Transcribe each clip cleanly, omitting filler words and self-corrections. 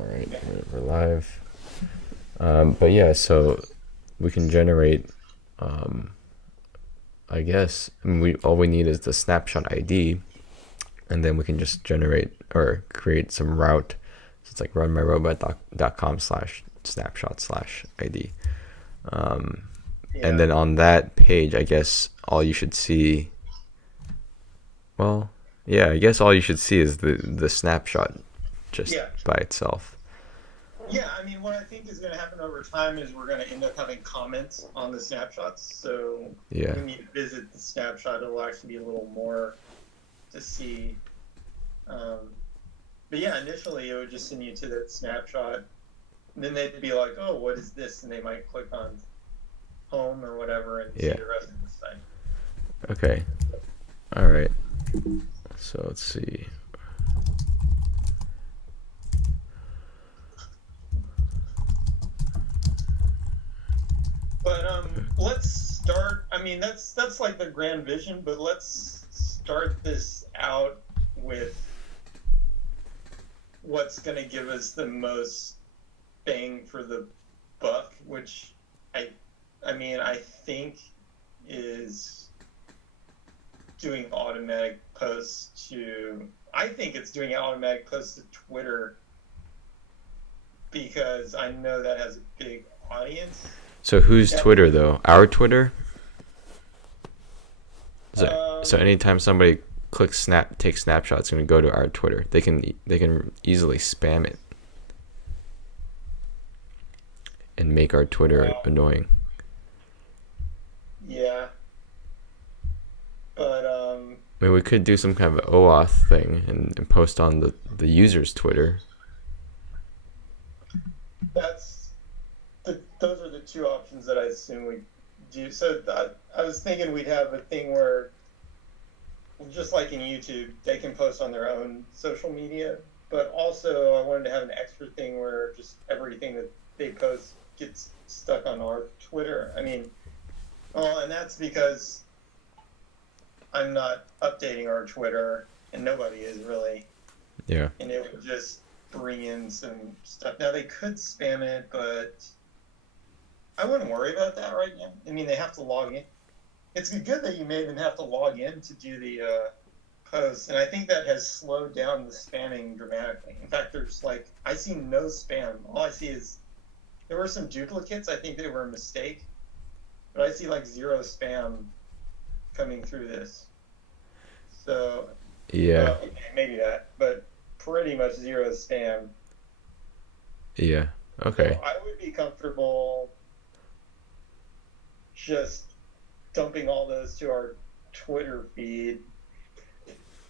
All right, we're live. But yeah, so we can generate. I guess we all we need is the snapshot ID, and then we can just generate or create some route. So it's like runmyrobot.com/snapshot/ID. And Yeah, then on that page, I guess all you should see. Well, yeah, I guess all you should see is the snapshot just yeah, by itself. yeah. I mean, what I think is going to happen over time is we're going to end up having comments on the snapshots. So Yeah. when you visit the snapshot, it'll actually be a little more to see. Um, but yeah, initially it would just send you to that snapshot. And then they'd be like, "Oh, what is this?" And they might click on home or whatever and see Yeah. the rest of the site. Okay. All right. So let's see. But let's start. I mean, that's like the grand vision. But let's start this out with what's going to give us the most bang for the buck, which I, I mean, I think is doing automatic posts to. I think it's doing automatic posts to Twitter because I know that has a big audience. So who's Yeah. Twitter though? Our Twitter? So Um, anytime somebody takes snapshots, it's gonna go to our Twitter. They can easily spam it and make our Twitter well, annoying. yeah, but I mean, we could do some kind of OAuth thing and post on the user's Twitter. that's those are the two options that I assume we do. So I was thinking we'd have a thing where, just like in YouTube, they can post on their own social media, but also I wanted to have an extra thing where just everything that they post gets stuck on our Twitter. I mean, well, and that's because I'm not updating our Twitter, and nobody is really, Yeah. and it would just bring in some stuff. Now they could spam it, but I wouldn't worry about that right now. I mean, they have to log in. It's good that you made them have to log in to do the posts, and I think that has slowed down the spamming dramatically. In fact, there's like I see no spam. All I see is there were some duplicates. I think they were a mistake, but I see like zero spam coming through this. So, Yeah. okay, maybe that, but pretty much zero spam. Yeah. So Okay. I would be comfortable just dumping all those to our Twitter feed.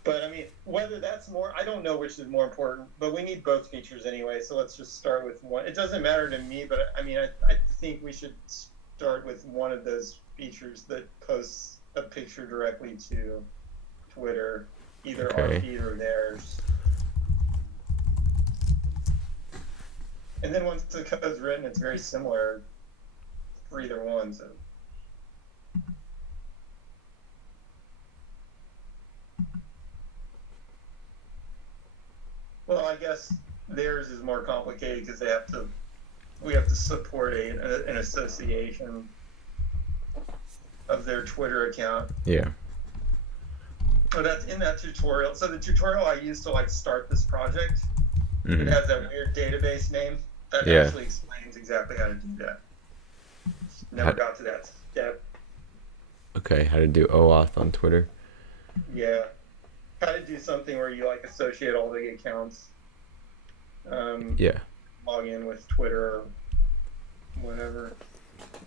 But I mean, whether that's more, I don't know which is more important, but we need both features anyway. So let's just start with one. It doesn't matter to me, but I mean, I think we should start with one of those features that posts a picture directly to Twitter, either our Okay. feed or theirs. And then once the code's written, it's very similar for either one. So well, I guess theirs is more complicated because we have to support an association of their Twitter account. Yeah. Oh, that's in that tutorial. So the tutorial I used to like start this project, it Hmm. has that weird database name that Yeah. actually explains exactly how to do that. Never How, got to that step. okay. How to do OAuth on Twitter? Yeah, how to do something where you like associate all the accounts, um, Yeah. log in with Twitter or whatever.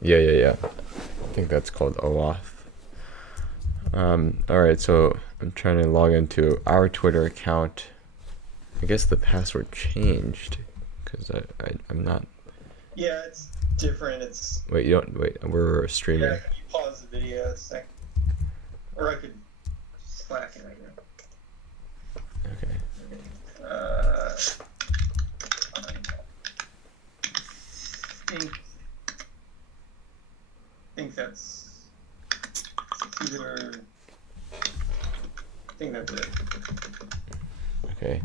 Yeah. Yeah. Yeah. I think that's called OAuth. All right. So I'm trying to log into our Twitter account. I guess the password changed because I'm not. Yeah, it's different. It's Wait. You don't. Wait. We're yeah. streaming. Can you pause the video a sec? Or I could Slack it right Okay. now. Think think that's either. I think that's it. Okay.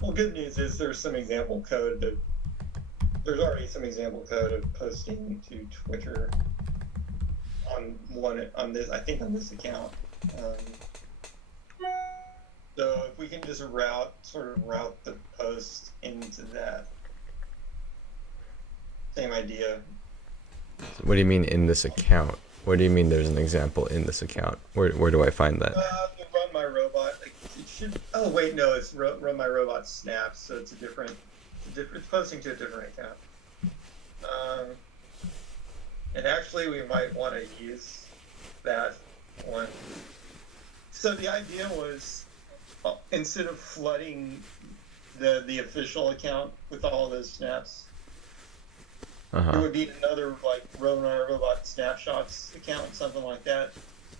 Well, good news is there's already some example code of posting to Twitter on this, I think on this account. Um, so if we can just route the post into that same idea. What do you mean in this account? What do you mean there's an example in this account? Where do I find that? The Run My Robot. Like, it should. Oh wait, no, it's Run My Robot Snaps. So it's a different. It's posting to a different account. Um, and actually, we might want to use that one. So the idea was, instead of flooding the official account with all those snaps, Uh it huh. would be another like Run My Robot Snapshots account, something like that,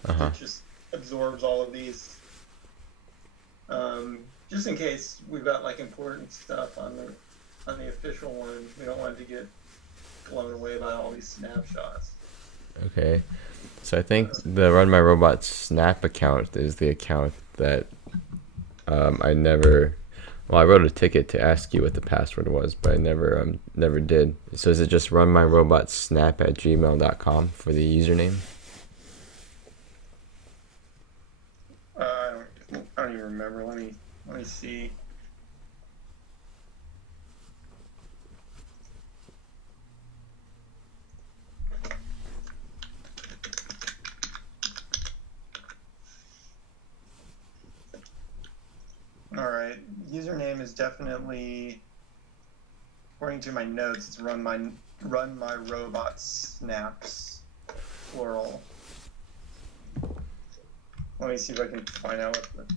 Uh huh. that just absorbs all of these. Just in case we've got like important stuff on the official one, we don't want it to get blown away by all these snapshots. Okay. So I think the Run My Robot Snap account is the account that I never. Well, I wrote a ticket to ask you what the password was, but I never did. So is it just runmyrobotsnap@gmail.com for the username? I don't even remember. Let me see. All right, username is definitely, according to my notes, it's Run My Robot Snaps, plural. Let me see if I can find out what the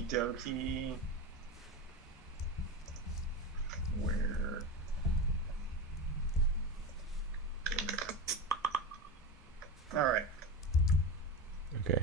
Okie dokie. Where? All right. Okay.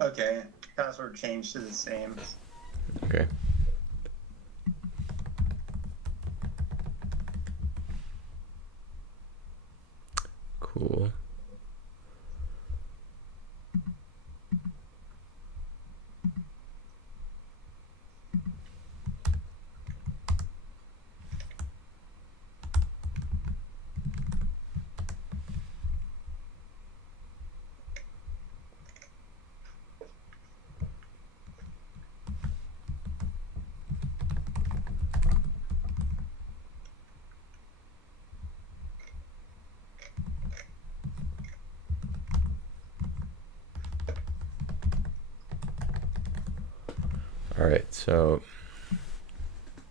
Okay. Password changed to the same. Okay. Cool. All right, so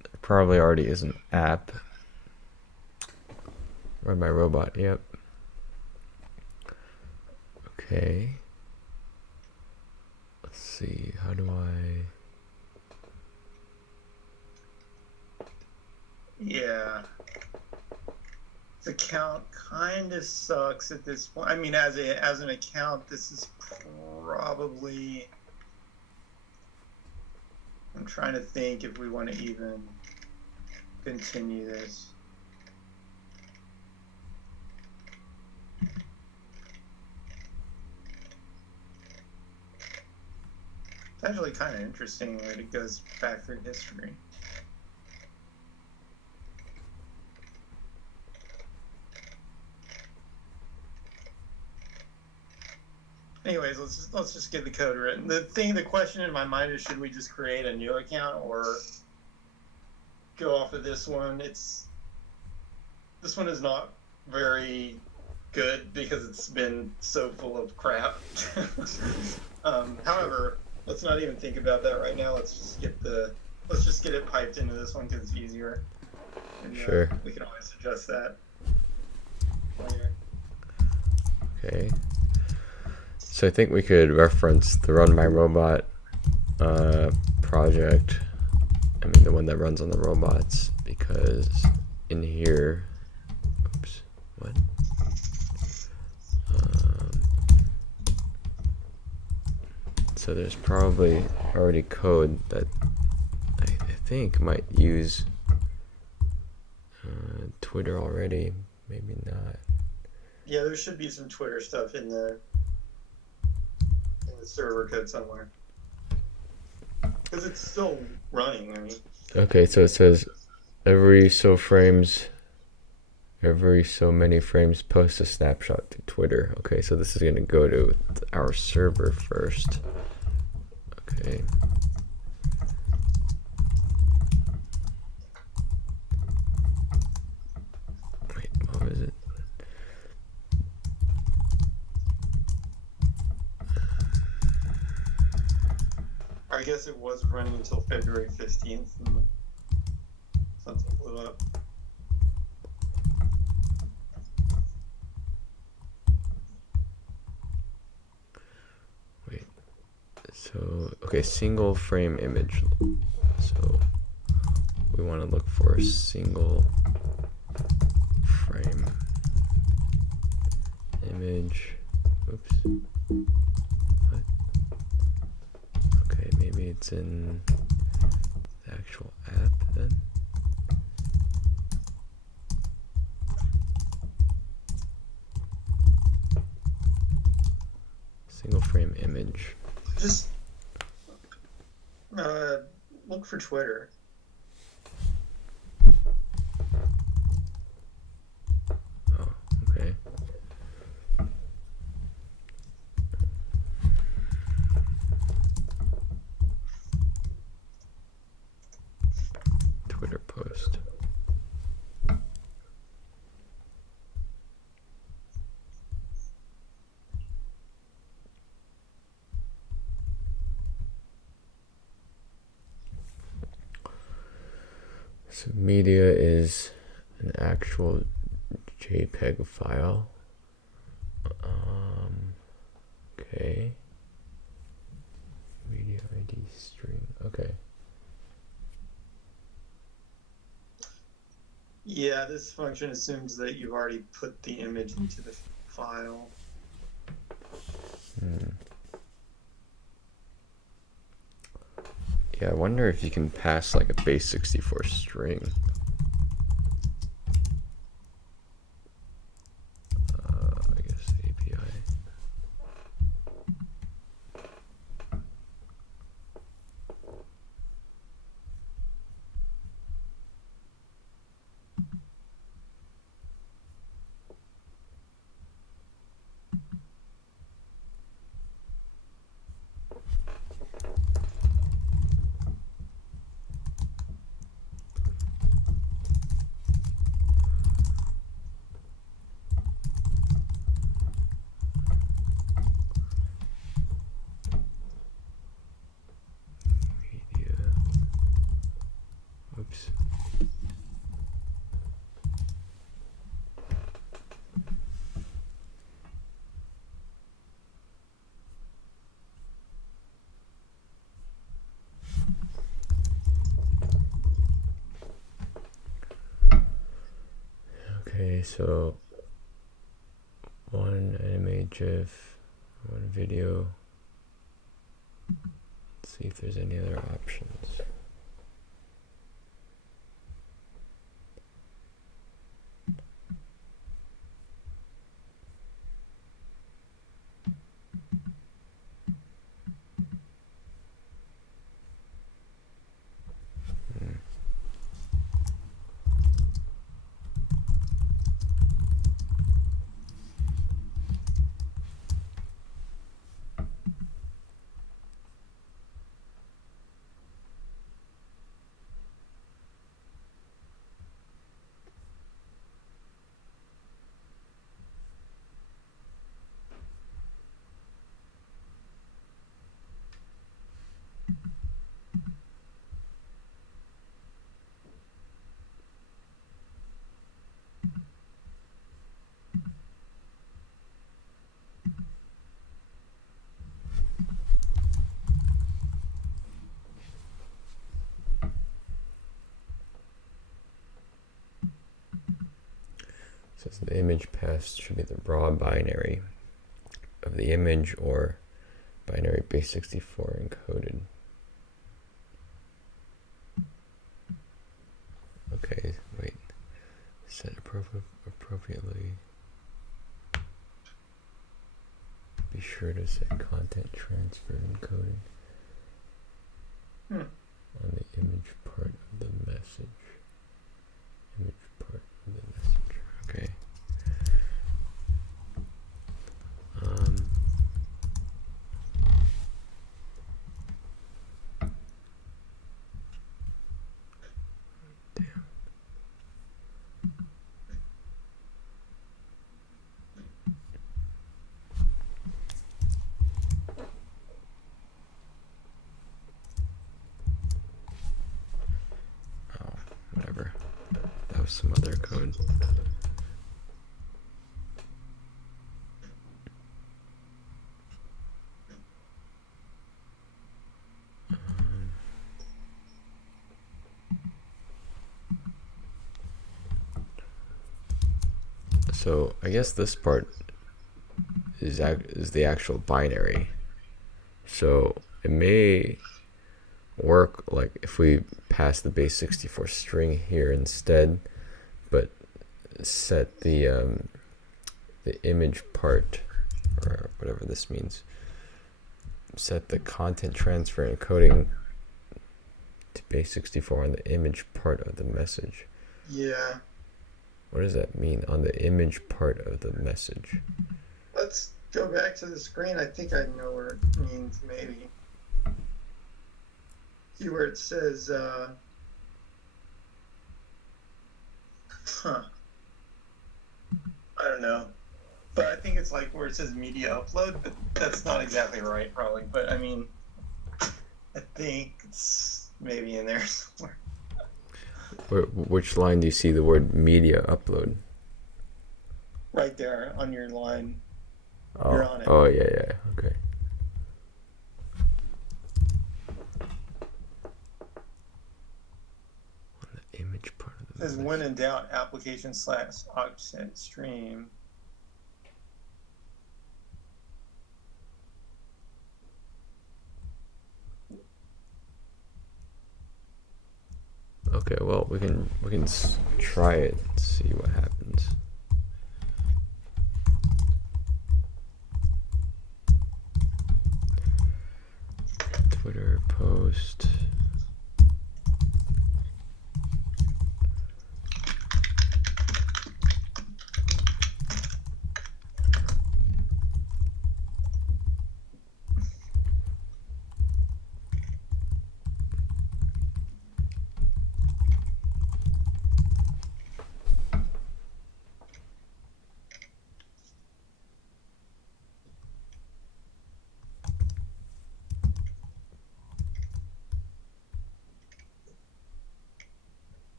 there probably already is an app. RunMyRobot, yep. Okay. Let's see, how do I... Yeah. This account kind of sucks at this point. I mean, as an account, this is probably. I'm trying to think if we want to even continue this. It's actually kind of interesting that it goes back through history. Anyways, let's just get the code written. The question in my mind is, should we just create a new account or go off of this one? This one is not very good because it's been so full of crap. However, let's not even think about that right now. Let's just get it piped into this one because it's easier. And, Sure. we can always adjust that. later. Okay. So I think we could reference the RunMyRobot project. I mean, the one that runs on the robots, because in here, oops, what? So there's probably already code that I think might use Twitter already. Maybe not. Yeah, there should be some Twitter stuff in the server code somewhere. Because it's still running, I mean. Okay, so it says every so many frames post a snapshot to Twitter. Okay, so this is going to go to our server first. Okay. Wait, what was it? I guess it was running until February 15th and something blew up. Wait. So, okay, single frame image. So we want to look for a single frame image. Oops. What? Okay, maybe it's in the actual app then. Single frame image. Just look for Twitter. Oh, okay. Twitter post. So media is an actual JPEG file. Okay. Media ID string. Okay. Yeah, this function assumes that you've already put the image into the file. Yeah, I wonder if you can pass like a base 64 string. I guess API. Media. Oops. Okay, so one anime GIF, one video. Let's see if there's any other options. says the image passed should be the raw binary of the image or binary base 64 encoded. Okay, wait. Set appropriately. Be sure to set content transfer encoded on the image part of the message. Image part of the message. Okay. Whatever. That was some other code. So I guess this part is the actual binary. So it may work like if we pass the base 64 string here instead, but set the image part, or whatever this means, set the content transfer encoding to base 64 on the image part of the message. Yeah. What does that mean, on the image part of the message? Let's go back to the screen. I think I know where it means, maybe. See where it says, I don't know. But I think it's like where it says media upload, but that's not exactly right, probably. But I mean, I think it's maybe in there somewhere. Which line do you see the word media upload? Right there on your line. Oh, you're on it. Oh, yeah, okay. On the image part of the It says when in doubt, application / offset stream. Okay, well, we can try it, see what happens. Twitter post.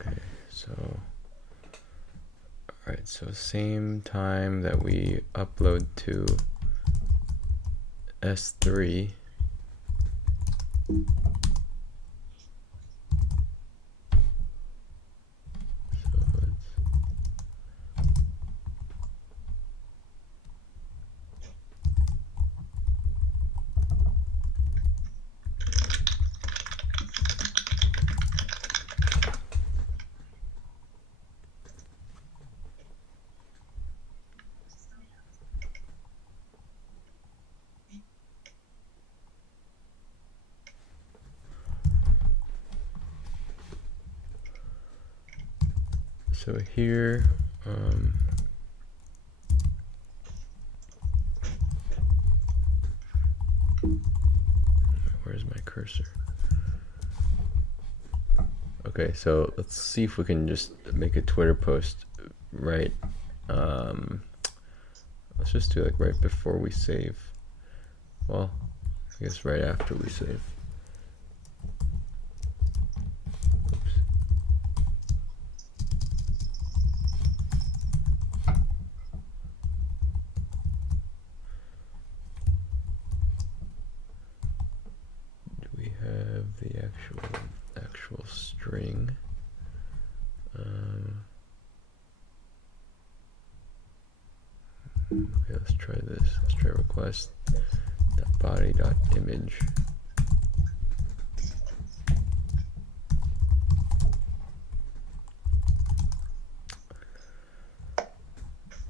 Okay, so, alright, so same time that we upload to S3. so here, where's my cursor? Okay, so let's see if we can just make a Twitter post right. Let's just do like right before we save. Well, I guess right after we save. Oops. Do we have the actual string? Okay, let's try this. Let's try request .body.image.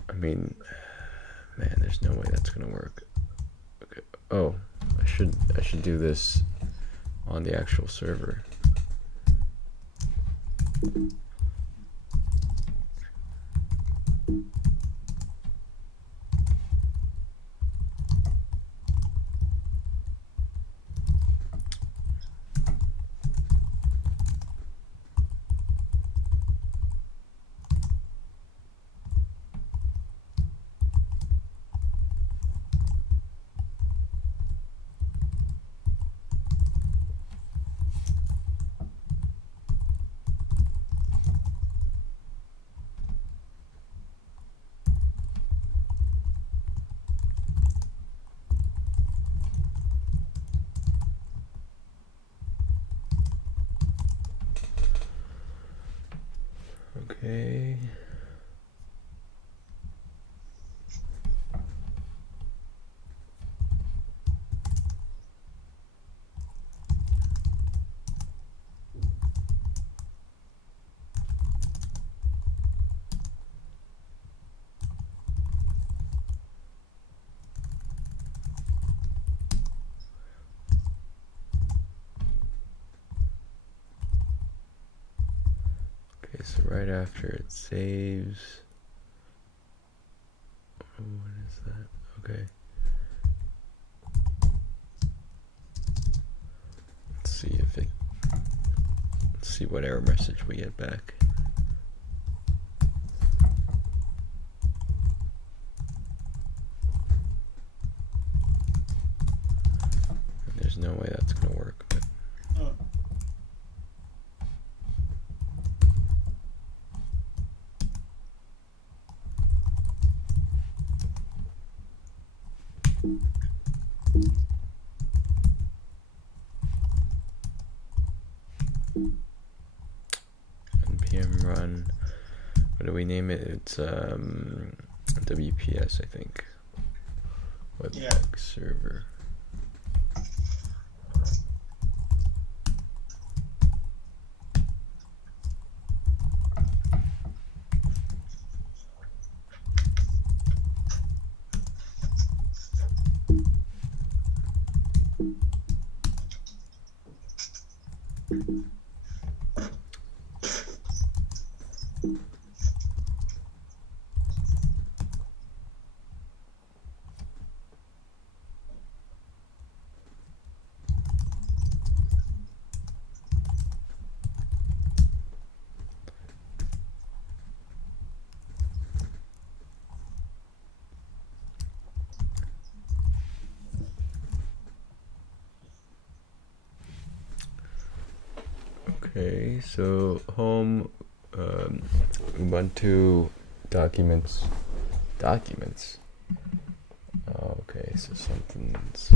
I mean, man, there's no way that's gonna work. Okay. Oh, I should do this on the actual server. Okay. Okay, so right after it saves. Oh, what is that? Okay. Let's see what error message we get back. And there's no way that's gonna work, but npm run. What do we name it? It's WPS, I think. Webpack server. Okay, so home, Ubuntu documents. Oh, okay, so something's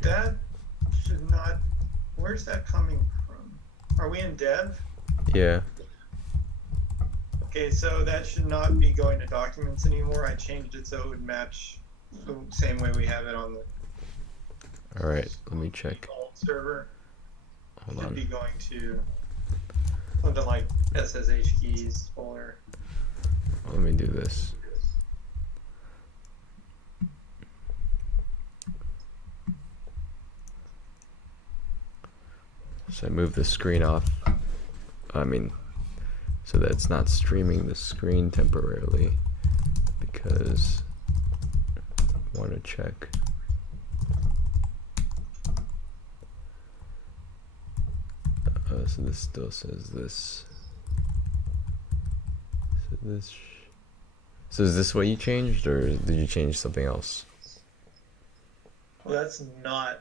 that should not. Where's that coming from? Are we in dev? Yeah. Okay, so that should not be going to documents anymore. I changed it so it would match the same way we have it on the All right, let me check. old server. Hold Should on. be going to something like SSH keys folder. Let me do this. So I move the screen off. I mean, so that it's not streaming the screen temporarily, because I want to check. So this still says this. So is this what you changed, or did you change something else? Well, that's not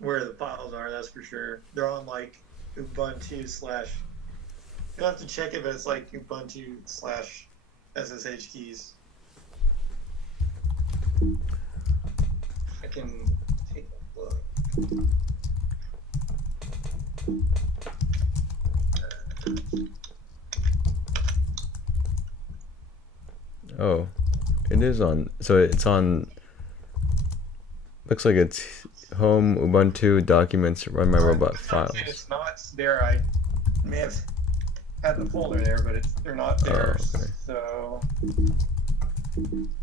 where the files are, that's for sure. They're on like Ubuntu slash. You'll have to check it, but it's like Ubuntu slash SSH keys. I can take a look. Oh, it is on. So it's on. Looks like it's home Ubuntu documents RunMyRobot files. It's not there. I may have had the folder there, but they're not there. Oh, okay. So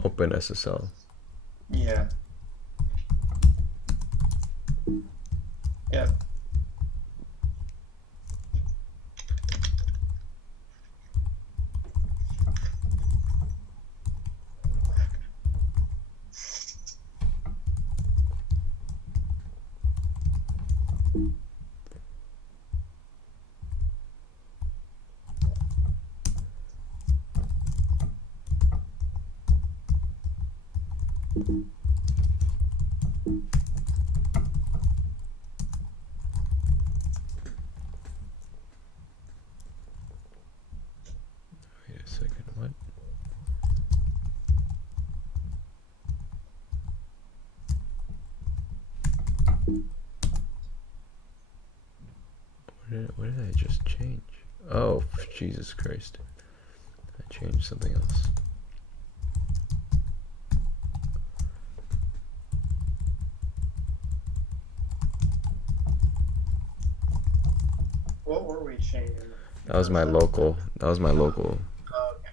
Open SSL. yeah. Yeah. Wait a second. What? What did I just change? Oh, Jesus Christ. I changed something else. What were we changing? That was my local. That was my local. Oh, okay.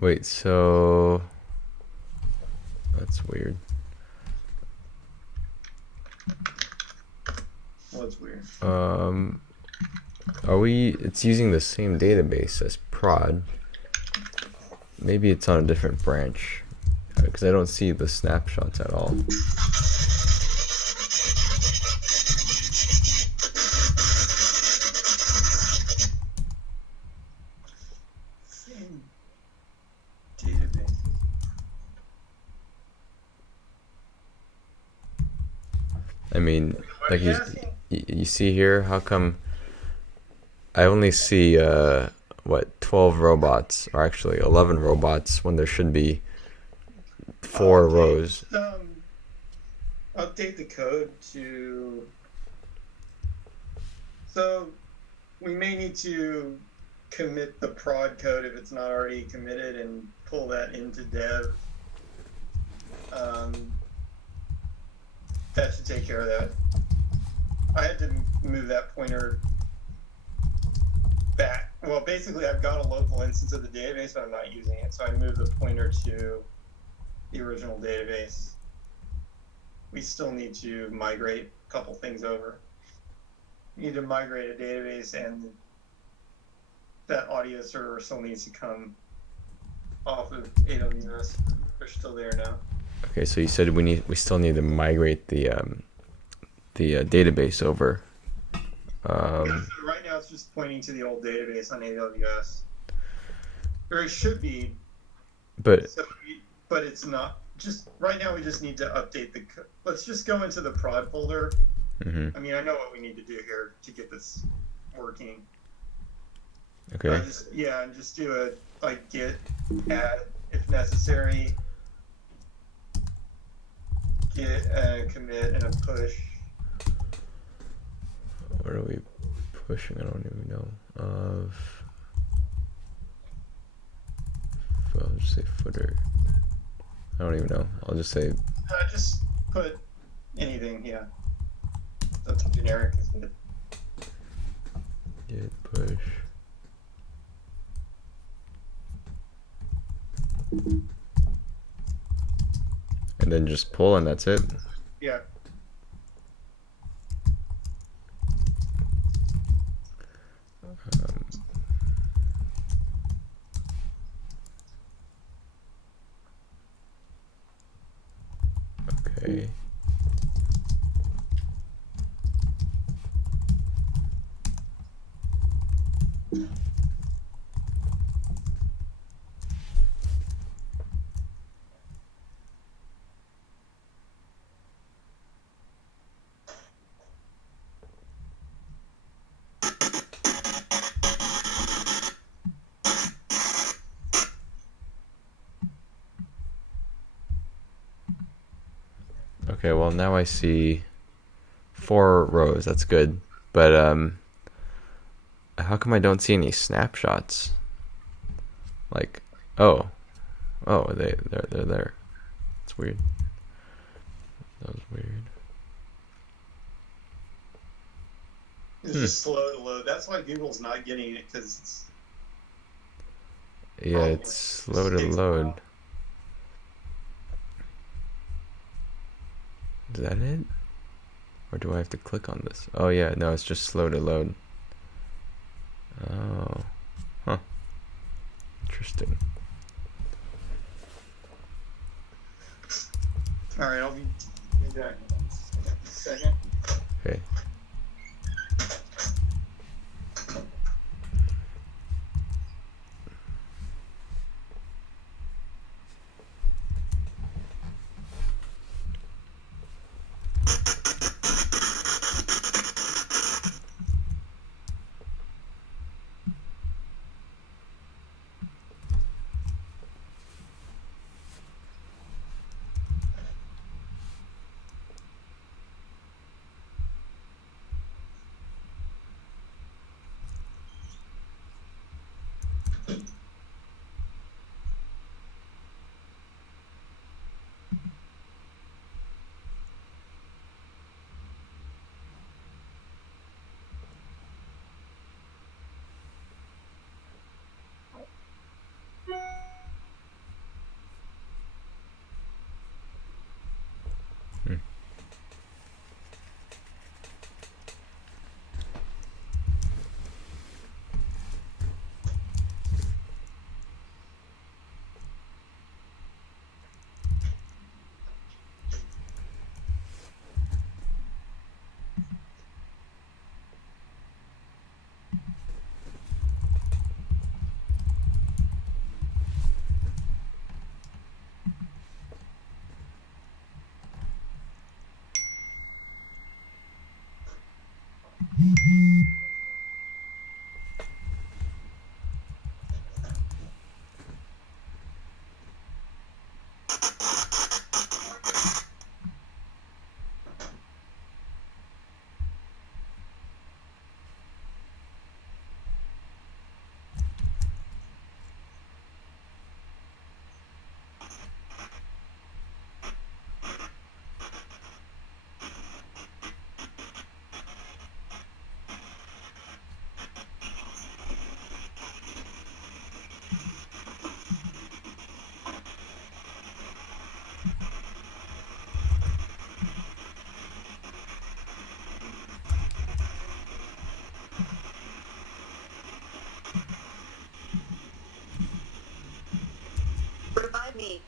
Wait, so that's weird. What's weird? Are we? It's using the same database as prod. Maybe it's on a different branch, because I don't see the snapshots at all. Same database. I mean, What like are you asking? you see here, how come I only see 12 robots, or actually 11 robots, when there should be 4 rows? Update the code to. So we may need to commit the prod code if it's not already committed and pull that into dev. That should take care of that. I had to move that pointer back. Well, basically, I've got a local instance of the database, but I'm not using it, so I moved the pointer to the original database. We still need to migrate a couple things over. We need to migrate a database, and that audio server still needs to come off of AWS. We're still there now. Okay, so you said we still need to migrate the database over. Yeah, so right now it's just pointing to the old database on AWS. Or it should be, But but it's not. Just right now we just need to update the. Let's just go into the prod folder. mhm. I mean, I know what we need to do here to get this working. Okay. And just do a git add if necessary. git commit and a push. What are we pushing? I don't even know. I'll just say footer. I don't even know. I'll just say. Just put anything. Yeah, that's generic, isn't it? Git push. And then just pull, and that's it. Yeah. Okay. Okay, well now I see 4 rows. That's good. But how come I don't see any snapshots? Like, oh, they're there. It's weird. That was weird. It's just slow to load. That's why Google's not getting it, because it's Yeah, it's slow to load. Is that it? Or do I have to click on this? Oh yeah, no, it's just slow to load. Oh, huh. Interesting. All right, I'll be back in a second. Okay. Remind me.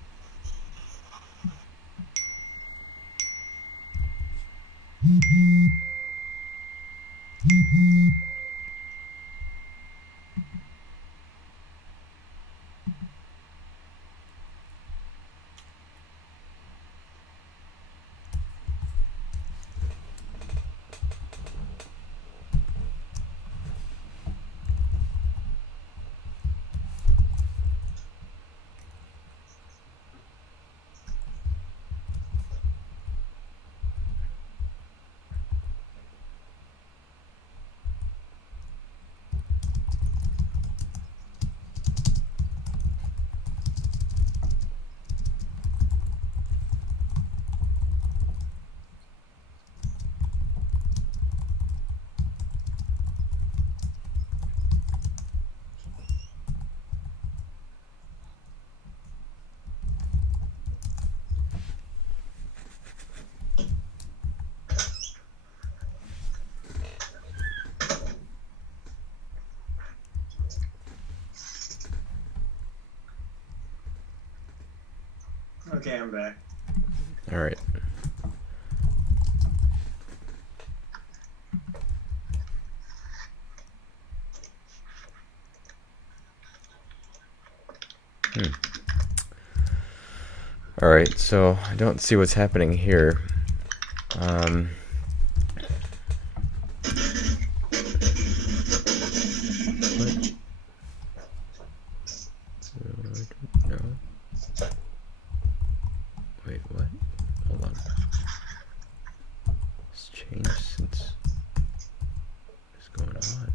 Okay, I'm back. All right. All right, so I don't see what's happening here. What? No. Wait, what? Hold on. It's changed since. What's going on?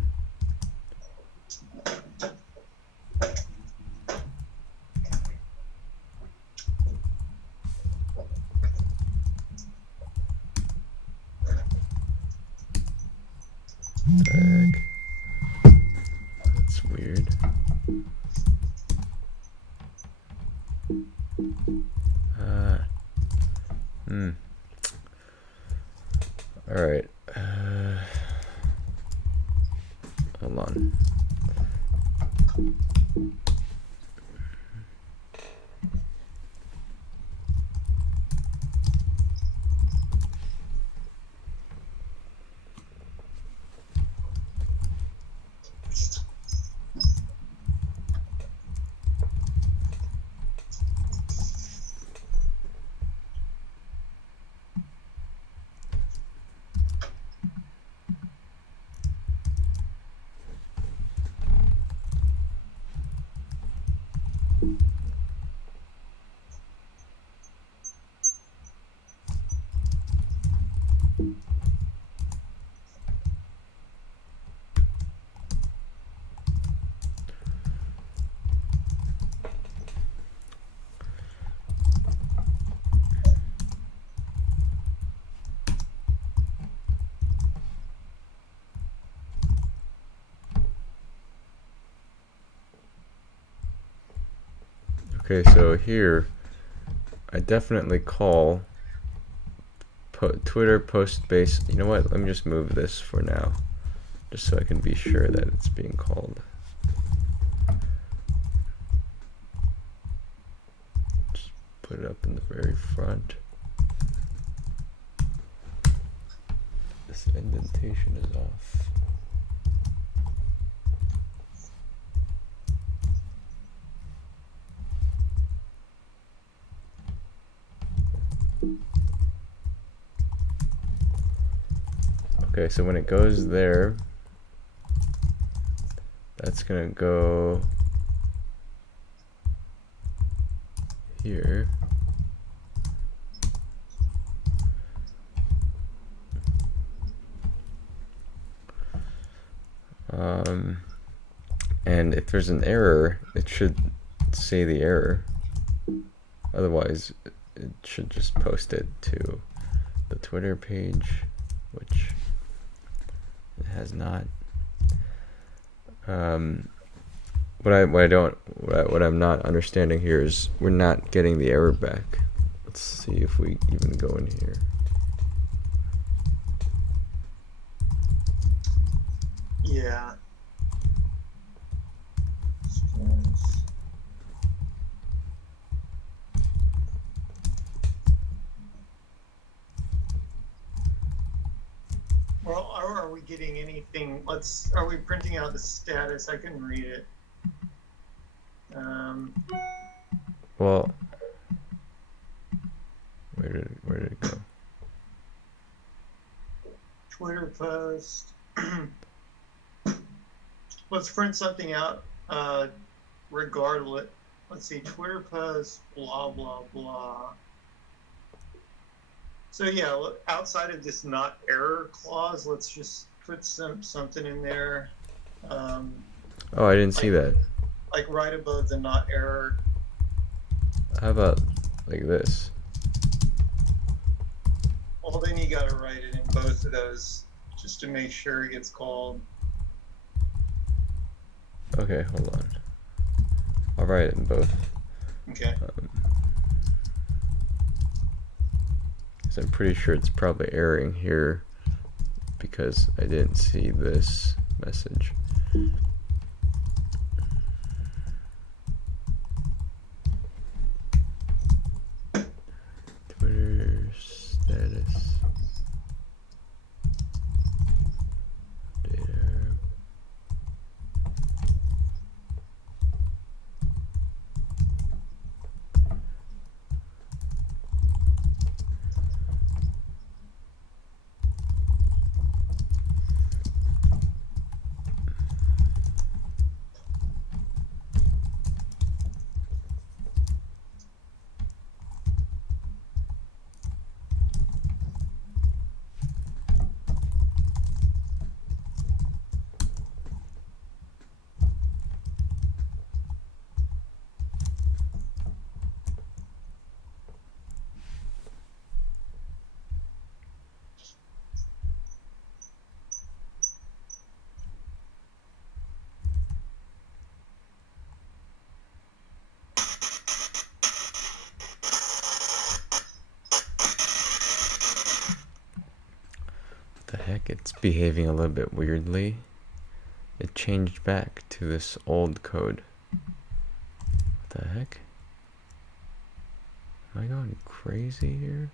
What the heck? That's weird. All right. Hold on. Okay, so here I definitely call Twitter post base. You know what? Let me just move this for now, just so I can be sure that it's being called. Just put it up in the very front. This indentation is off. Okay, so when it goes there, that's gonna go here. And if there's an error, it should say the error. Otherwise, it should just post it to the Twitter page, which it has not. What I'm not understanding here is we're not getting the error back. Let's see if we even go in here. Yeah. Well, are we getting anything? Are we printing out the status? I can read it. Well, where did it go? Twitter post. Let's print something out. Regardless. Let's see. Twitter post. Blah blah blah. So yeah, outside of this not error clause, let's just put something in there. Oh, I didn't see that. Like right above the not error. How about like this? Well, then you got to write it in both of those just to make sure it gets called. Okay, hold on. I'll write it in both. Okay. So I'm pretty sure it's probably erroring here because I didn't see this message. Status. Data. The heck, it's behaving a little bit weirdly. It changed back to this old code. What the heck? Am I going crazy here?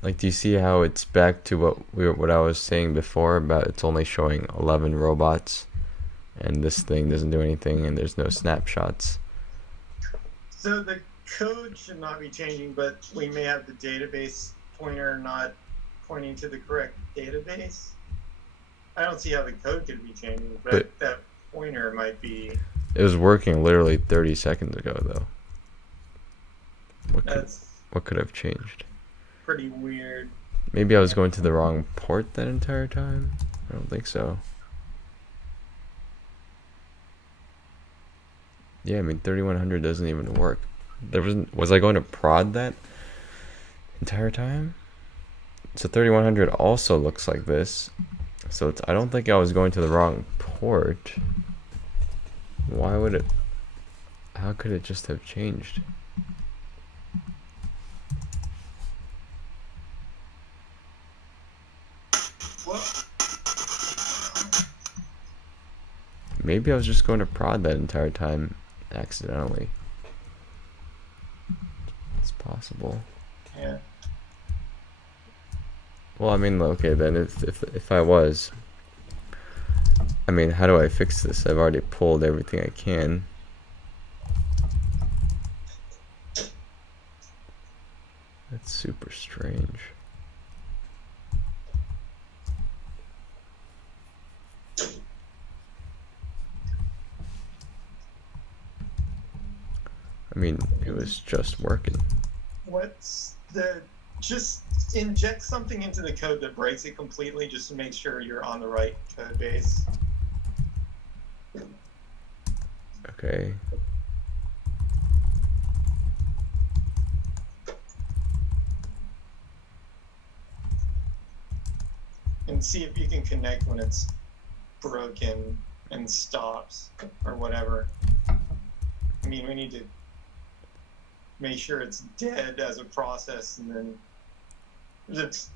Like, do you see how it's back to what I was saying before about it's only showing 11 robots and this thing doesn't do anything and there's no snapshots? So the code should not be changing, but we may have the database pointer not pointing to the correct database. I don't see how the code could be changing, but that pointer might be. It was working literally 30 seconds ago, though. What could have changed? Pretty weird. Maybe I was going to the wrong port that entire time? I don't think so. Yeah, I mean 3100 doesn't even work. Was I going to prod that entire time? So 3100 also looks like this. So I don't think I was going to the wrong port. Why would it? How could it just have changed? What? Maybe I was just going to prod that entire time accidentally. It's possible. Yeah. Well, I mean, okay, then if I was, I mean, how do I fix this? I've already pulled everything I can. That's super strange. I mean, it was just working. What's the? Just inject something into the code that breaks it completely, just to make sure you're on the right code base. Okay. And see if you can connect when it's broken and stops or whatever. I mean, we need to make sure it's dead as a process, and then there's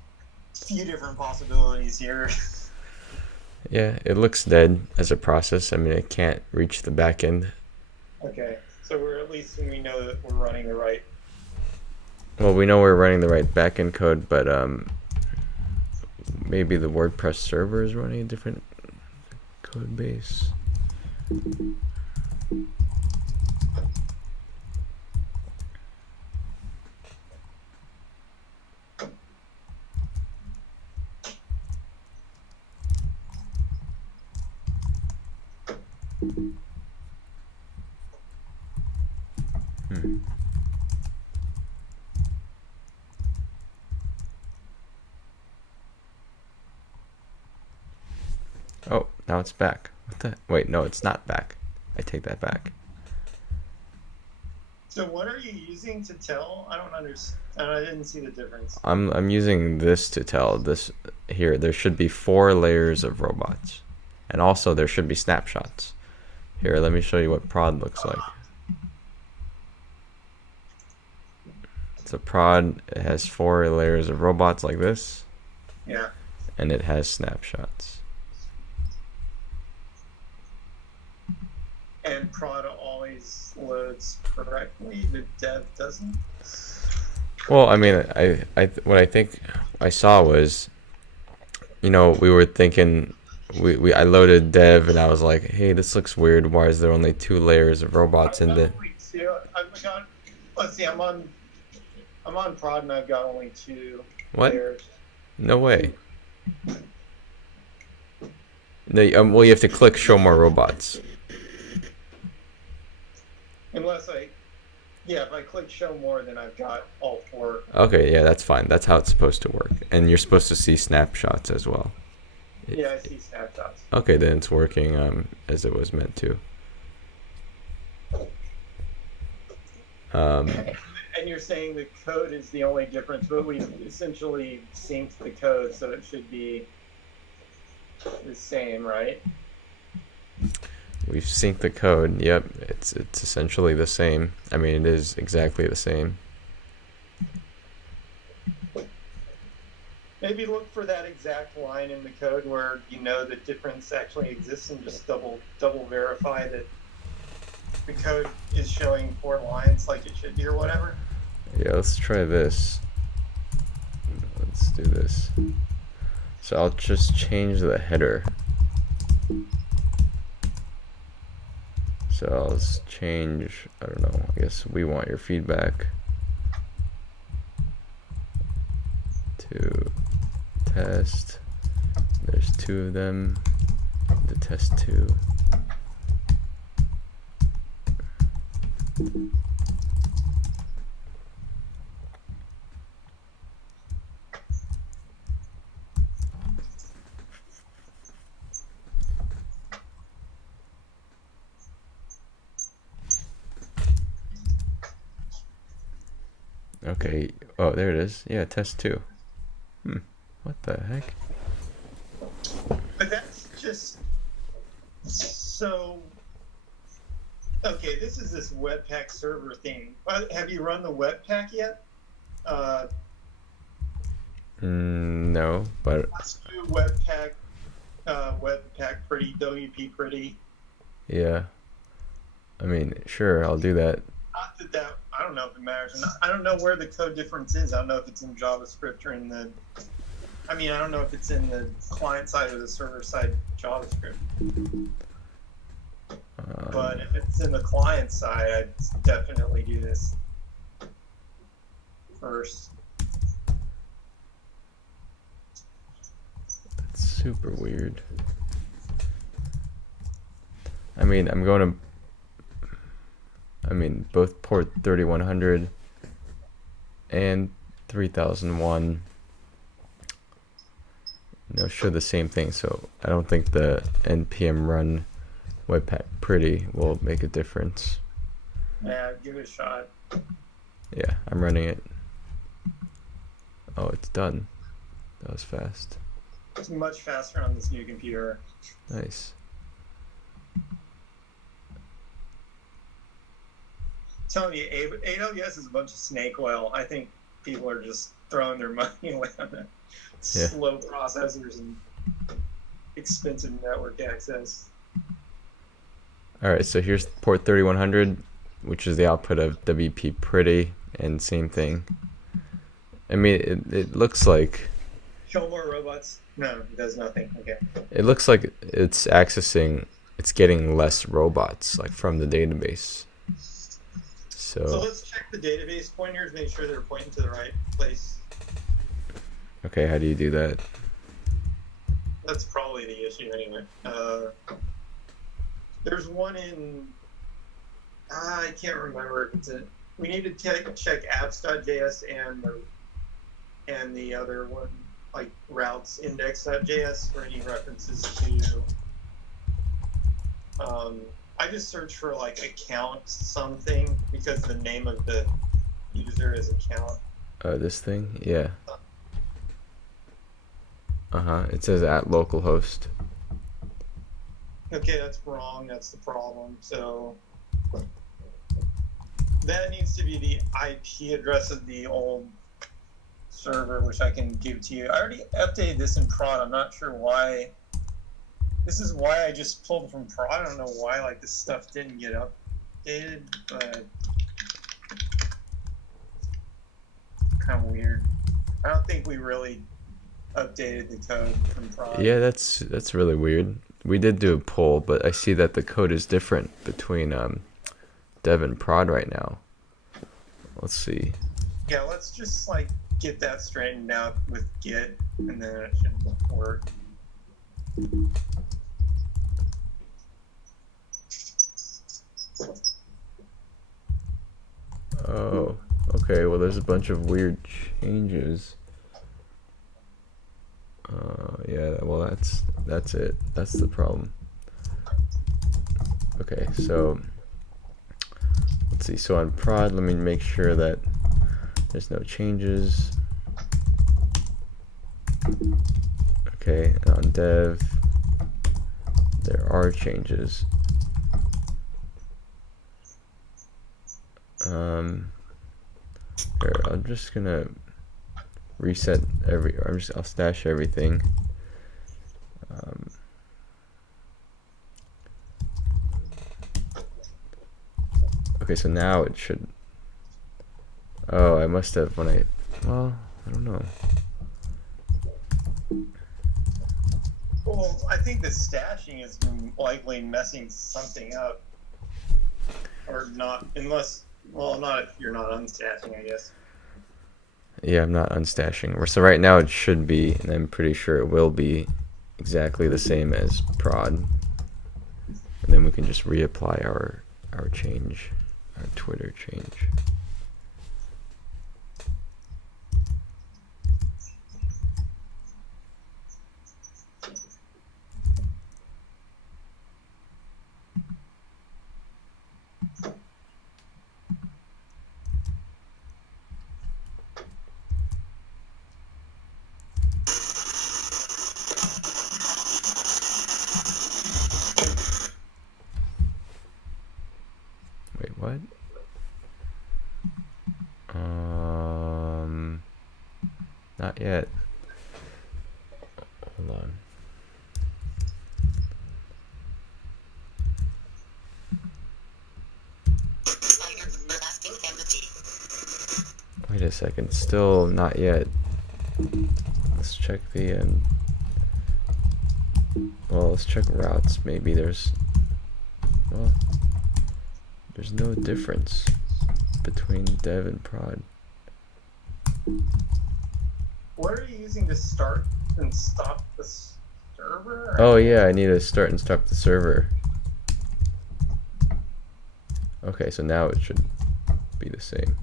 a few different possibilities here. Yeah, it looks dead as a process. I mean, it can't reach the back end. Okay, so we know that we're running the right. Well, we know we're running the right backend code, but maybe the WordPress server is running a different code base. Oh, now it's back. What the? Wait, no, it's not back. I take that back. So what are you using to tell? I don't understand. I didn't see the difference. I'm using this to tell this here. There should be 4 layers of robots, and also there should be snapshots. Here, let me show you what prod looks like. It's a prod. It has 4 layers of robots like this. Yeah. And it has snapshots. And prod always loads correctly. The dev doesn't. Well, I mean, what I think I saw was, we were thinking, I loaded dev and I was like, hey, this looks weird. Why is there only 2 layers of robots I've in got the? only two. I've got. Let's see. I'm on prod and I've got only two What? layers. No way. No, well, you have to click show more robots. Unless if I click show more, then I've got all four. Okay, yeah, that's fine. That's how it's supposed to work. And you're supposed to see snapshots as well. Yeah, I see snapshots. Okay, then it's working as it was meant to. And you're saying the code is the only difference, but we essentially synced the code, so it should be the same, right? We've synced the code. Yep, it's essentially the same. I mean, it is exactly the same. Maybe look for that exact line in the code where you know the difference actually exists, and just double verify that the code is showing 4 lines like it should be or whatever. Yeah, let's try this. Let's do this. So I'll just change the header. So I'll change, I don't know, I guess we want your feedback to test. There's 2 of them, the test 2. Okay, oh, there it is. Yeah, test 2. What the heck? But that's just so. Okay, this is this Webpack server thing. Have you run the Webpack yet? No, but Let's do Webpack. Webpack pretty, WP pretty. yeah. I mean, sure, I'll do that. Not that I don't know if it matters or not. I don't know where the code difference is. I don't know if it's in JavaScript or in the. I mean, I don't know if it's in the client side or the server side JavaScript. But if it's in the client side, I'd definitely do this first. That's super weird. I mean, both port 3100 and 3001 show the same thing, so I don't think the npm run webpack pretty will make a difference. Yeah, give it a shot. Yeah, I'm running it. Oh, it's done. That was fast. It's much faster on this new computer. Nice. I'm telling you, AWS is a bunch of snake oil. I think people are just throwing their money away on that. Yeah. Slow processors and expensive network access. Alright, so here's port 3100, which is the output of WP Pretty, and same thing. I mean, it looks like... Show more robots. No, it does nothing. Okay. It looks like it's getting less robots, like, from the database. So let's check the database pointers, make sure they're pointing to the right place. Okay, how do you do that? That's probably the issue anyway. There's one in... I can't remember if it's in... We need to check apps.js and the other one, like routes index.js for any references to... I just search for like account something because the name of the user is account. This thing? Yeah. It says at localhost. Okay, that's wrong. That's the problem. So that needs to be the IP address of the old server, which I can give to you. I already updated this in prod. I'm not sure why. This is why I just pulled from prod. I don't know why like this stuff didn't get updated, but kind of weird. I don't think we really updated the code from prod. Yeah, that's really weird. We did do a poll, but I see that the code is different between dev and prod right now. Let's see. Yeah, let's just like get that straightened out with Git, and then it should work. Oh, okay. Well, there's a bunch of weird changes. Yeah. Well, that's it. That's the problem. Okay, so let's see. So on prod, let me make sure that there's no changes. Okay, and on dev, there are changes. Here, I'm just gonna reset I'll stash everything. Okay, so now it should. Oh, I must have well, I don't know. Well, I think the stashing is likely messing something up, or not, unless, well, not if you're not unstashing, I guess. Yeah, I'm not unstashing. So right now it should be, and I'm pretty sure it will be, exactly the same as prod. And then we can just reapply our change, our Twitter change. Wait, what? Not yet. Hold on. Wait a second. Still not yet. Let's check the well, let's check routes. Maybe there's no difference between dev and prod. What are you using to start and stop the server? Oh yeah, I need to start and stop the server. Okay, so now it should be the same.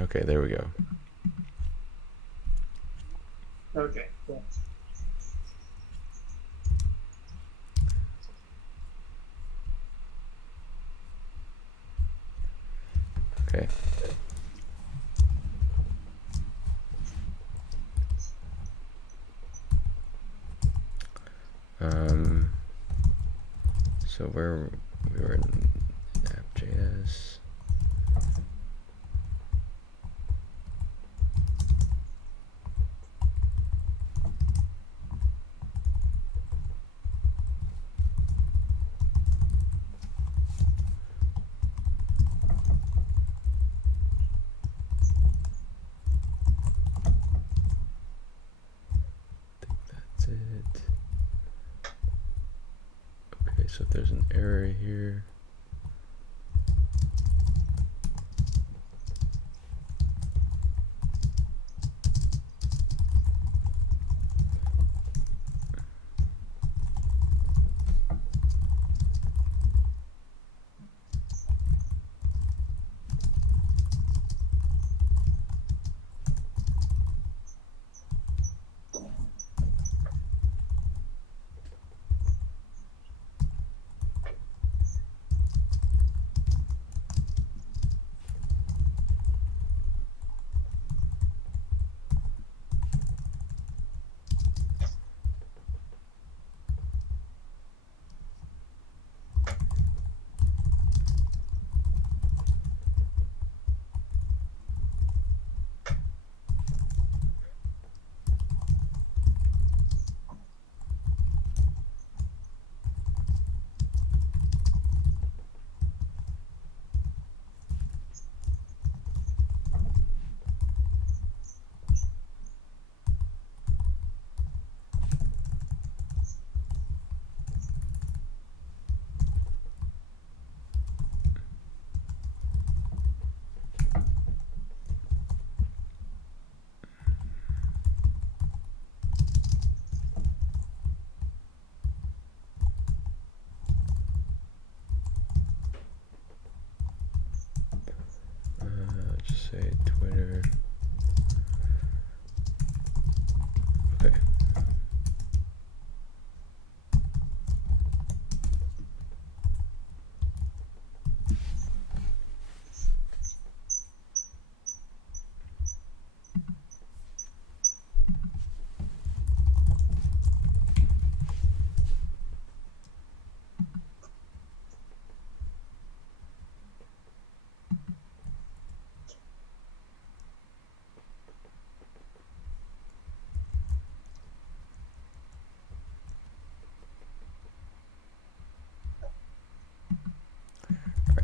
Okay, there we go. Okay, cool. Okay. So we were in app.js. That's it. Okay, so if there's an error here.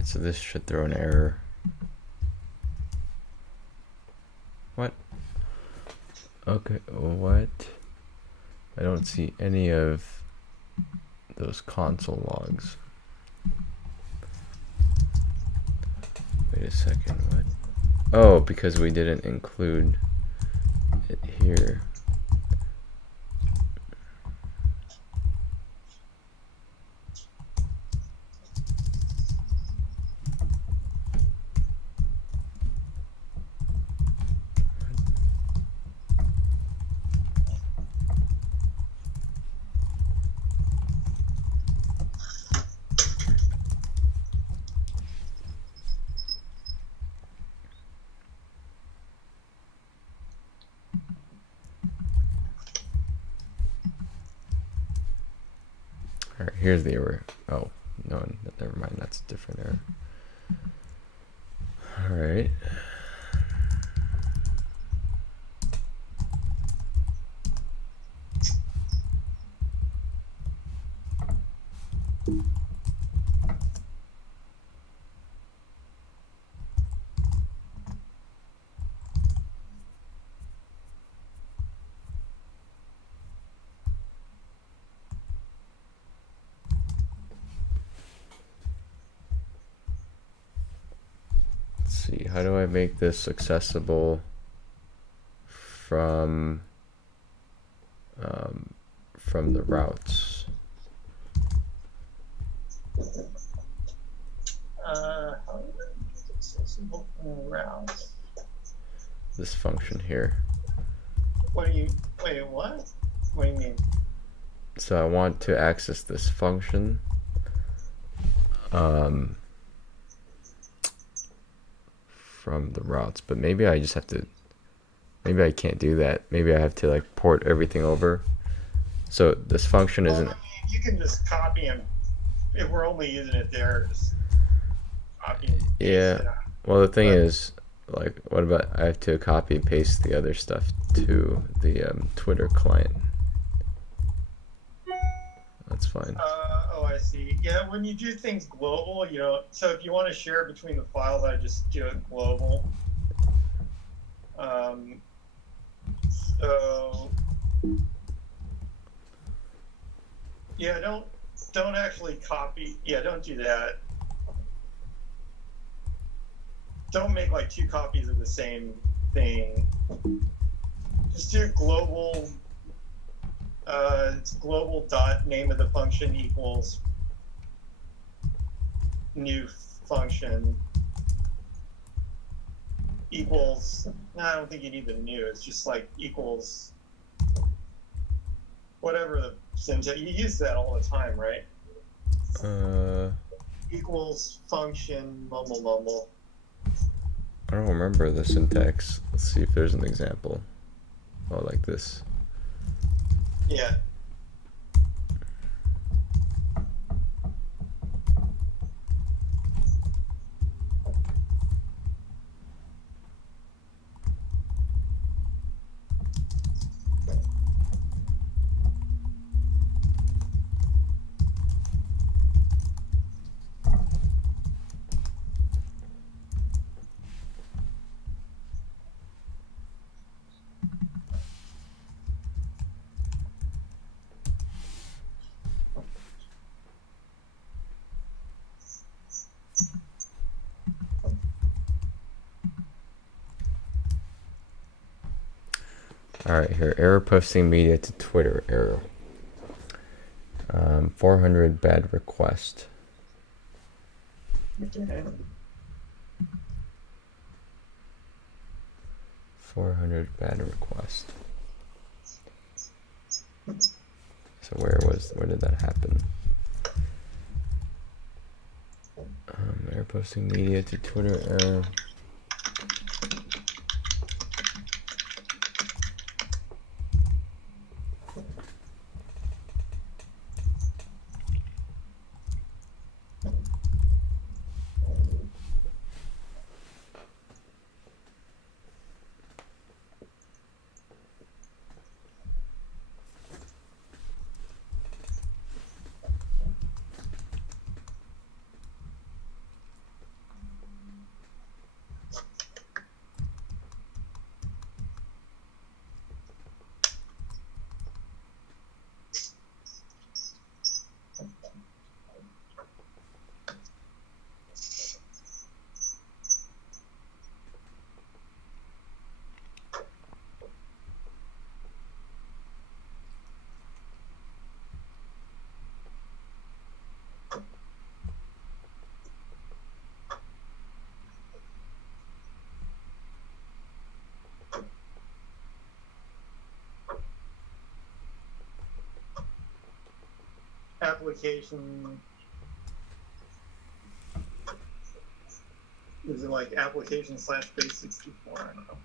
So this should throw an error. What? Okay, what? I don't see any of those console logs. Wait a second, what? Oh, because we didn't include it here. Alright, here's the error. Oh, no, never mind, that's a different error. Alright. Let's see, how do I make this accessible from the routes? How do I make it accessible from routes? This function here. What do you, wait, what? What do you mean? So I want to access this function from the routes, but maybe I just have to, maybe I can't do that. Maybe I have to like port everything over. So this function isn't. Well, I mean, you can just copy and if we're only using it there, just copy and paste Yeah. it out. Well, the thing is, like, what about I have to copy and paste the other stuff to the Twitter client? That's fine. Oh, I see. Yeah, when you do things global, you know, so if you want to share between the files, I just do it global. So yeah, don't actually copy. Yeah, don't do that. Don't make like two copies of the same thing. Just do global. It's global dot name of the function equals new function equals. No, I don't think you need the new. It's just like equals whatever the syntax. You use that all the time, right? Equals function mumble mumble. I don't remember the syntax. Let's see if there's an example. Oh, like this. Yeah. Alright, here, error posting media to Twitter error. 400 bad request. Okay. 400 bad request. So where did that happen? Error posting media to Twitter error. application. Is it like application slash base 64? I don't know.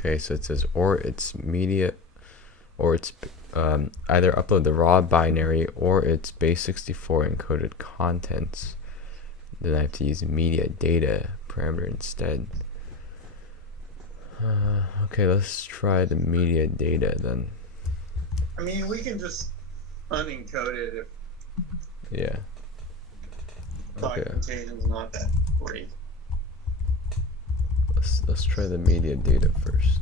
Okay, so it says, or it's media, or it's either upload the raw binary or it's base 64 encoded contents. Then I have to use media data parameter instead. Okay, let's try the media data then. I mean, we can just unencode it if Yeah. Okay. documentation's not that great. Let's try the media data first.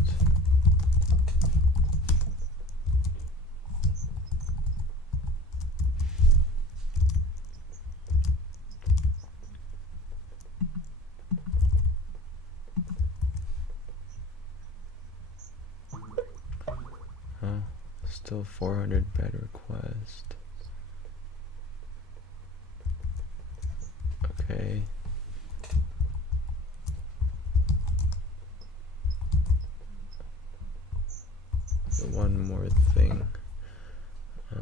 Still 400 bed request. Okay. One more thing. Let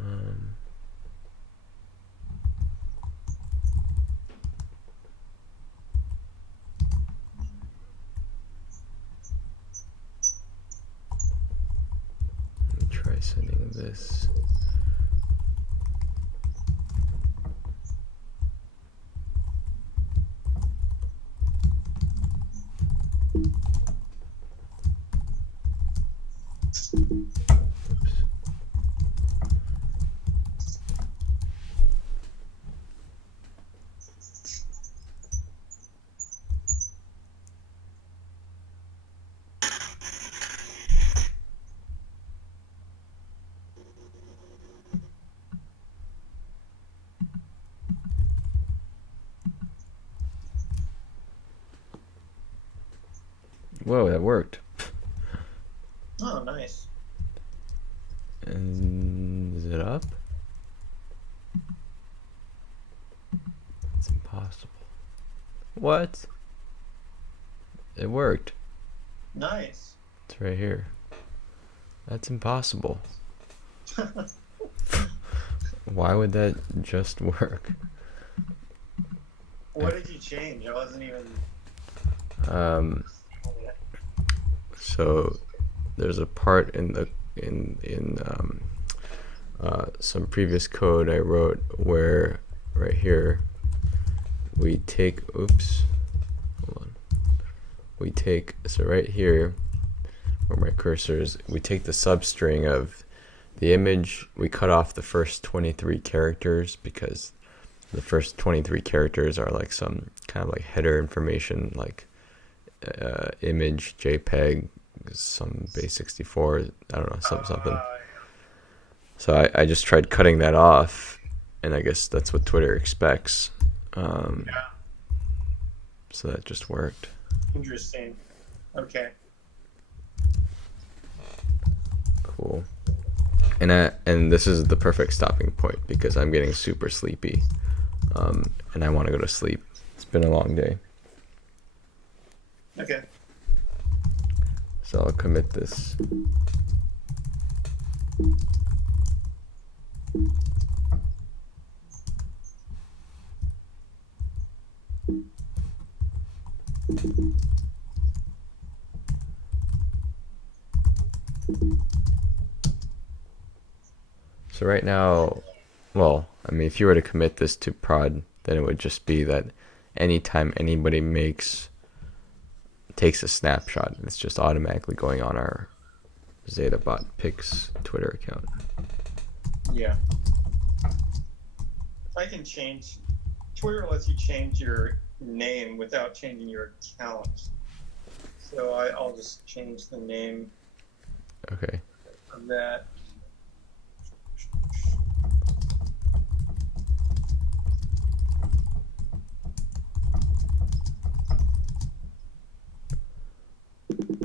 me try sending this. Whoa, that worked. Oh, nice. And is it up? It's impossible. What? It worked. Nice. It's right here. That's impossible. Why would that just work? What did you change? I wasn't even. So there's a part in the some previous code I wrote where right here we take hold on. We take, so right here where my cursor is, we take the substring of the image, we cut off the first 23 characters because the first 23 characters are like some kind of like header information, like image, JPEG, some base 64, I don't know, something. So I just tried cutting that off, and I guess that's what Twitter expects. So that just worked. Interesting. Okay. Cool. And this is the perfect stopping point because I'm getting super sleepy, and I want to go to sleep. It's been a long day. Okay. So I'll commit this. So right now, well, I mean, if you were to commit this to prod, then it would just be that anytime anybody takes a snapshot, it's just automatically going on our ZetaBot Pix Twitter account. Yeah. I can change Twitter lets you change your name without changing your account. So I'll just change the name Okay. of that.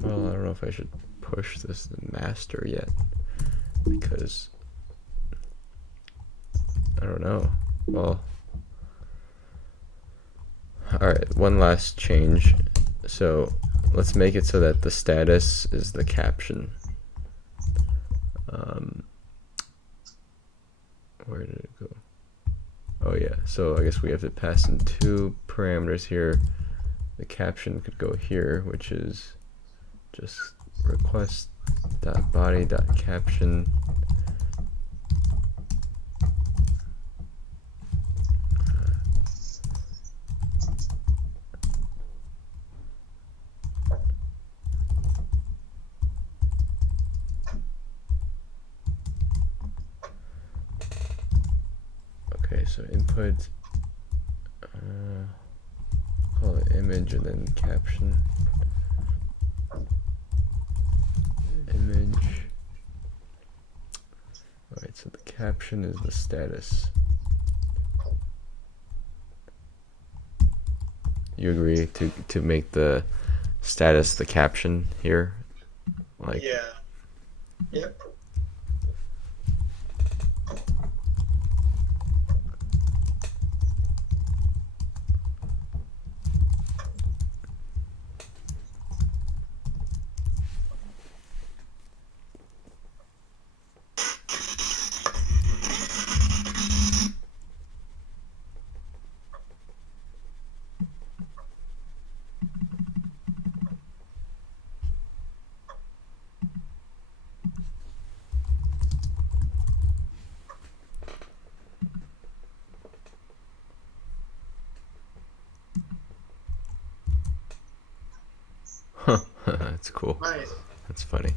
Well, I don't know if I should push this to master yet, because I don't know. Well, alright, one last change. So let's make it so that the status is the caption. Where did it go? Oh yeah, so I guess we have to pass in two parameters here. The caption could go here, which is just request.body.caption. Okay, so input, call it image and then caption. Image. Alright, so the caption is the status. You agree to make the status the caption here? Like, Yeah. Yep. that's cool. Nice. That's funny.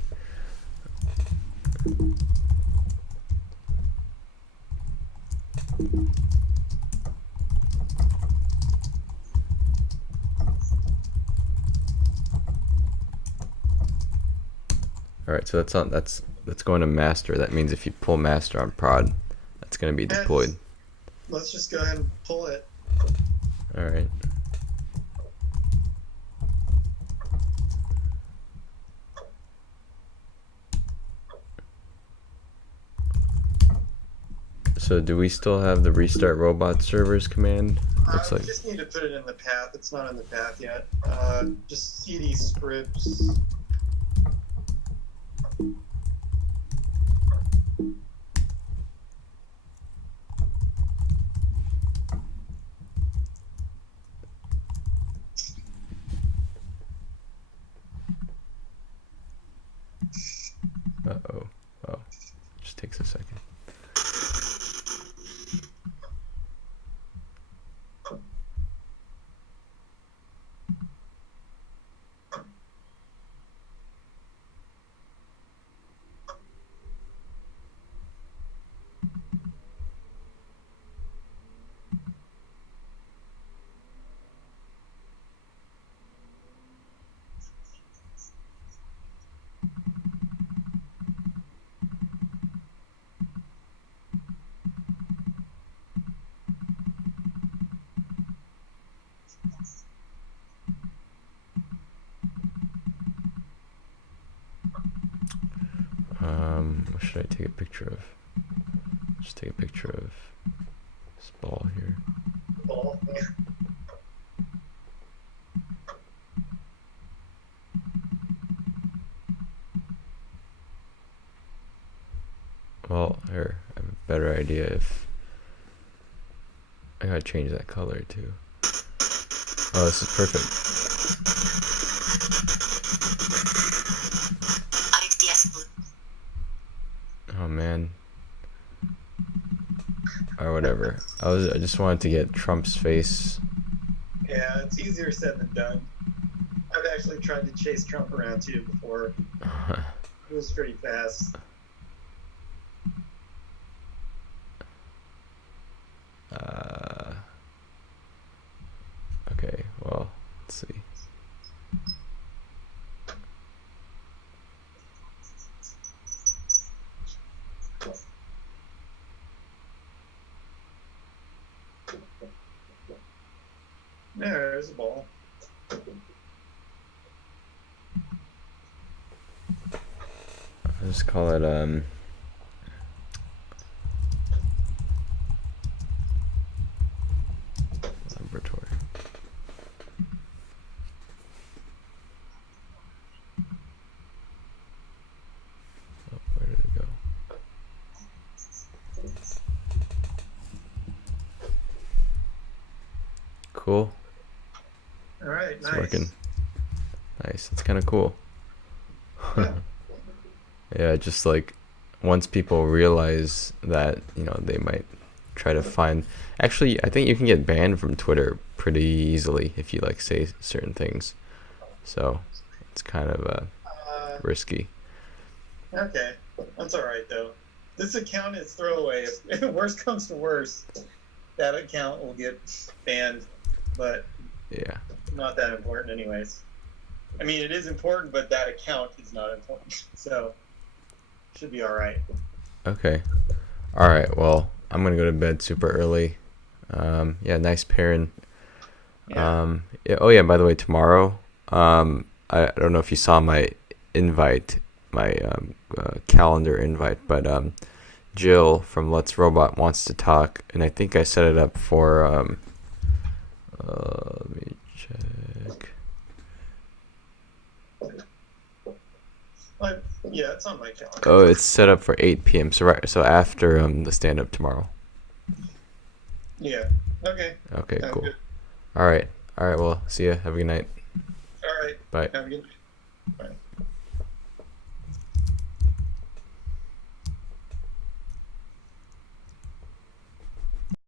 Alright, so that's going to master. That means if you pull master on prod, that's going to be deployed. Let's just go ahead and pull it. Alright. So do we still have the restart robot servers command? Looks We like. just need to put it in the path. It's not in the path yet. Just cd scripts. Uh-oh. Oh. Just takes a second. What should I take a picture of? Just take a picture of this ball here. Ball. Well, here, I have a better idea if I gotta change that color too. Oh, this is perfect. Oh man. Or whatever. I just wanted to get Trump's face. Yeah, it's easier said than done. I've actually tried to chase Trump around too before. It was pretty fast. There's a ball. I'll just call it laboratory. Oh, where did it go? Cool. All right, It's nice. working. Nice. It's kind of cool. Yeah. Yeah, just like once people realize that, they might try to find. Actually, I think you can get banned from Twitter pretty easily if you like say certain things. So it's kind of risky. Okay, that's all right though. This account is throwaway. If worst comes to worst, that account will get banned, but Yeah. not that important anyways. I mean, it is important, but that account is not important. So should be all right. Okay. All right. Well, I'm gonna go to bed super early. Yeah, nice pairing. Yeah. Yeah, oh yeah. By the way, tomorrow, I don't know if you saw my invite, my calendar invite, but Jill from Let's Robot wants to talk, and I think I set it up for. Let me check. Yeah, it's on my calendar. Oh, it's set up for 8 p.m. So after the stand up tomorrow. Yeah. Okay. Okay, Sounds cool. good. All right. Well, see ya. Have a good night. All right. Bye. Have a good night. Bye.